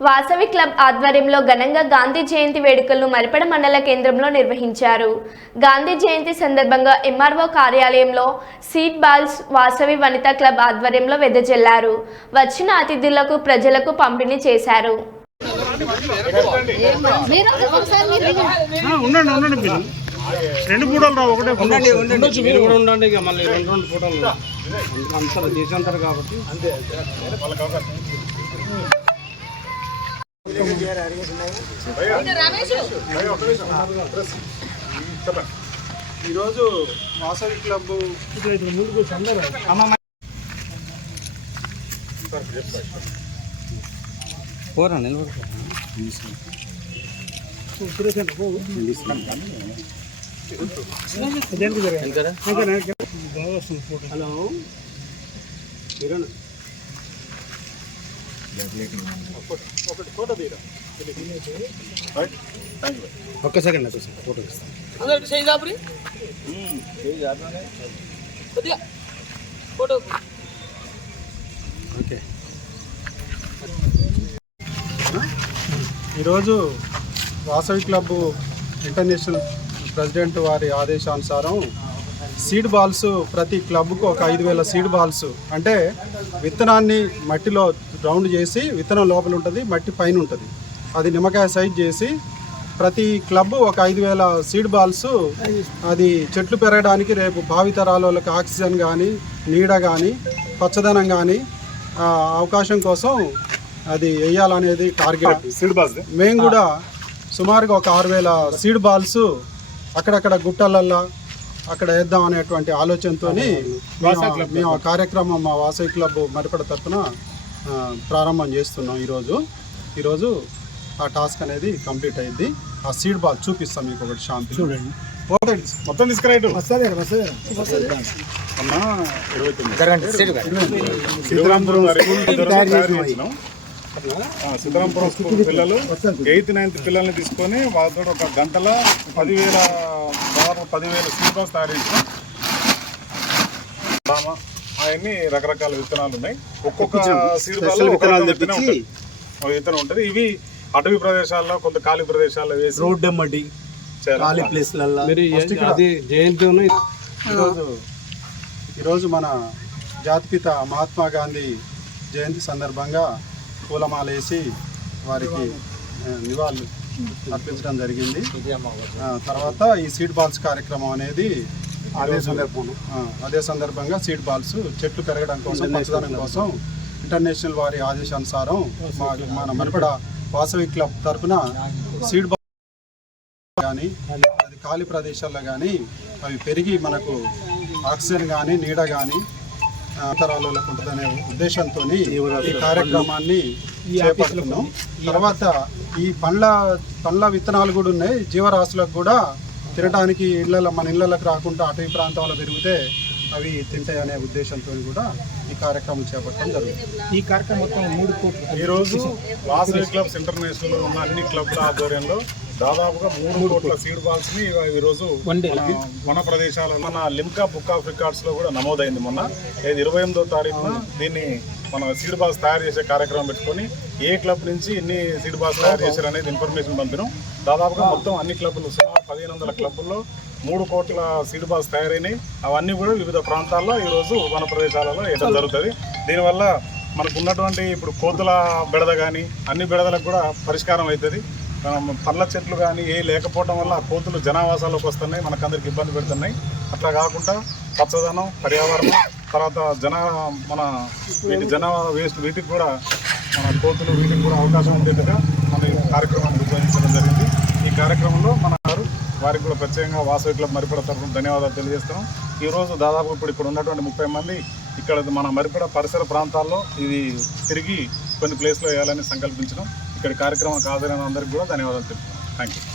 Vasavi club ఆధ్వర్యంలో ఘనంగా గాంధీ జయంతి వేడుకలను మరిపడ మండల కేంద్రంలో నిర్వహించారు. గాంధీ జయంతి సందర్భంగా ఎంఆర్ఓ కార్యాలయంలో seed balls Vasavi Vanitha club ఆధ్వర్యంలో వెదజల్లారు. వచ్చిన అతిథులకు ప్రజలకు పంపిణీ చేశారు. మీరు ఒకసారి మీరు దిగండి. ఆ, ఉండండి ఉండండి మీరు. రెండు పూటలు రా ఒకటే ఉండండి ఉండొచ్చు మీరు కూడా ఉండండి ఇక మళ్ళీ రెండు రెండు ఫోటోలు అంతా చేసేంటారు కాబట్టి. ఈరోజు వాసవి క్లబ్ పోరా నిలబడుకో హలో. కిరణ్ ఒక్క సెకండ్ ఇస్తాను చేయి కొద్దిగా ఫోటో. ఓకే. ఈరోజు వాసవి క్లబ్ ఇంటర్నేషనల్ ప్రెసిడెంట్ వారి ఆదేశానుసారం సీడ్ బాల్స్ ప్రతి క్లబ్కు ఒక ఐదు వేల సీడ్ బాల్స్. అంటే విత్తనాన్ని మట్టిలో రౌండ్ చేసి విత్తనం లోపల ఉంటుంది మట్టి పైన ఉంటుంది. అది నిమ్మకాయ సైజ్ చేసి ప్రతి క్లబ్ ఒక ఐదు వేల సీడ్ బాల్స్ అది చెట్లు పెరగడానికి రేపు భావితరాల వాళ్ళకి ఆక్సిజన్ కానీ నీడ కానీ పచ్చదనం కానీ అవకాశం కోసం అది వేయాలనేది టార్గెట్. సీడ్ బాస్ మేము కూడా సుమారుగా ఒక ఆరు వేల సీడ్ బాల్స్ అక్కడక్కడ గుట్టలల్లో అక్కడ వేద్దాం అనేటువంటి ఆలోచనతో మేము ఆ కార్యక్రమం మా వాసవి క్లబ్ మరిపడ తరఫున ప్రారంభం చేస్తున్నాం ఈరోజు. ఈరోజు ఆ టాస్క్ అనేది కంప్లీట్ అయింది ఆ సీడ్ బాల్ చూపిస్తాం మీకు ఒకటి షాంపూ చూడండి. మొత్తం తీసుకురాయటు సీతారాంపురం స్కూల్ తయారు చేయించినాం. ఆ, సీతారాంపురం స్కూల్ పిల్లలు ఎయిత్ నైన్త్ పిల్లల్ని తీసుకొని వాళ్ళతో ఒక గంటల పదివేల పదివేల సీడ్ బాల్స్ తయారు చేసినాం బామ, అవన్నీ రకరకాల విత్తనాలు ఉన్నాయి. ఒక్కొక్క సీడ్ బాల్ స్పెషల్ విత్తనాలు విత్తనం తెప్పించి ఉంటుంది. ఒక విత్తనం ఉంటుంది. ఇవి అటవీ ప్రదేశాల్లో కొంత ఖాళీ ప్రదేశాల్లో వేసి రోడ్ చేయాలి. ఖాళీ ఉన్నాయి ఈరోజు ఈరోజు మన జాతిపిత మహాత్మా గాంధీ జయంతి సందర్భంగా పూలమాల వేసి వారికి నివాళులు అర్పించడం జరిగింది. తర్వాత ఈ సీడ్ బాల్స్ కార్యక్రమం అనేది అదే సందర్భంలో అదే సందర్భంగా సీడ్ బాల్స్ చెట్లు పెరగడం కోసం పచ్చదనం కోసం ఇంటర్నేషనల్ వారి ఆదేశానుసారం మా మన మరిపడ వాసవి క్లబ్ తరఫున సీడ్ బాల్ కానీ అది ఖాళీ ప్రదేశాల్లో కానీ అవి పెరిగి మనకు ఆక్సిజన్ కానీ నీడ కానీ అంతరాలలో ఉంటుందనే ఉద్దేశంతో ఈ కార్యక్రమాన్ని చేపడుతున్నాం. తర్వాత ఈ పండ్ల పండ్ల విత్తనాలు కూడా ఉన్నాయి. జీవరాశులకు కూడా తినడానికి ఇళ్ళలో మన ఇళ్ళకి రాకుండా అటవీ ప్రాంతాల్లో పెరిగితే అవి తింటాయి అనే ఉద్దేశంతో కూడా ఈ కార్యక్రమం చేపట్టడం జరుగుతుంది. ఈ కార్యక్రమం మొత్తం మూడు కోట్లు ఈ రోజు వాసవి క్లబ్స్ ఇంటర్నేషనల్ ఉన్న అన్ని క్లబ్ల ఆధ్వర్యంలో దాదాపుగా మూడు కోట్ల సీడ్ బాల్స్ని ఈ రోజు మన వన ప్రదేశాలలో మన లిమ్కా బుక్ ఆఫ్ రికార్డ్స్లో కూడా నమోదైంది మొన్న. ఇరవై ఎనిమిదో తారీఖున దీన్ని మన సీడ్ బాల్స్ తయారు చేసే కార్యక్రమం పెట్టుకొని ఏ క్లబ్ నుంచి ఎన్ని సీడ్ బాల్స్ తయారు చేశారు అనేది ఇన్ఫర్మేషన్ పంపినాం. దాదాపుగా మొత్తం అన్ని క్లబ్లు సుమారు పదిహేను వందల క్లబ్ల్లో మూడు కోట్ల సీడ్ బాల్స్ తయారైనాయి. అవన్నీ కూడా వివిధ ప్రాంతాల్లో ఈరోజు వన ప్రదేశాలలో వేయడం జరుగుతుంది. దీనివల్ల మనకు ఉన్నటువంటి ఇప్పుడు కోతుల బెడద కానీ అన్ని బెడదలకు కూడా పరిష్కారం అవుతుంది. పళ్ళ చెట్లు కానీ ఏ లేకపోవడం వల్ల కోతులు జనావాసాల్లోకి వస్తున్నాయి మనకు అందరికి ఇబ్బంది పెడుతున్నాయి. అట్లా కాకుండా పచ్చదనం పర్యావరణం తర్వాత జన మన వీటి జన వేస్ట్ వీటికి కూడా మన కోతులు వీటికి కూడా అవకాశం ఉండేట్టుగా మన కార్యక్రమాన్ని రూపొందించడం జరిగింది. ఈ కార్యక్రమంలో మన వారికి కూడా ప్రత్యేకంగా వాసవి క్లబ్ మరిపడ తరఫున ధన్యవాదాలు తెలియజేస్తున్నాం. ఈరోజు దాదాపు ఇప్పుడు ఇక్కడ ఉన్నటువంటి ముప్పై మంది ఇక్కడ మన మరిపడ పరిసర ప్రాంతాల్లో ఇది తిరిగి కొన్ని ప్లేస్లో వేయాలని సంకల్పించడం. ఇక్కడ కార్యక్రమం హాజరైన అందరికీ కూడా ధన్యవాదాలు తెలుపుతున్నాం. Thank you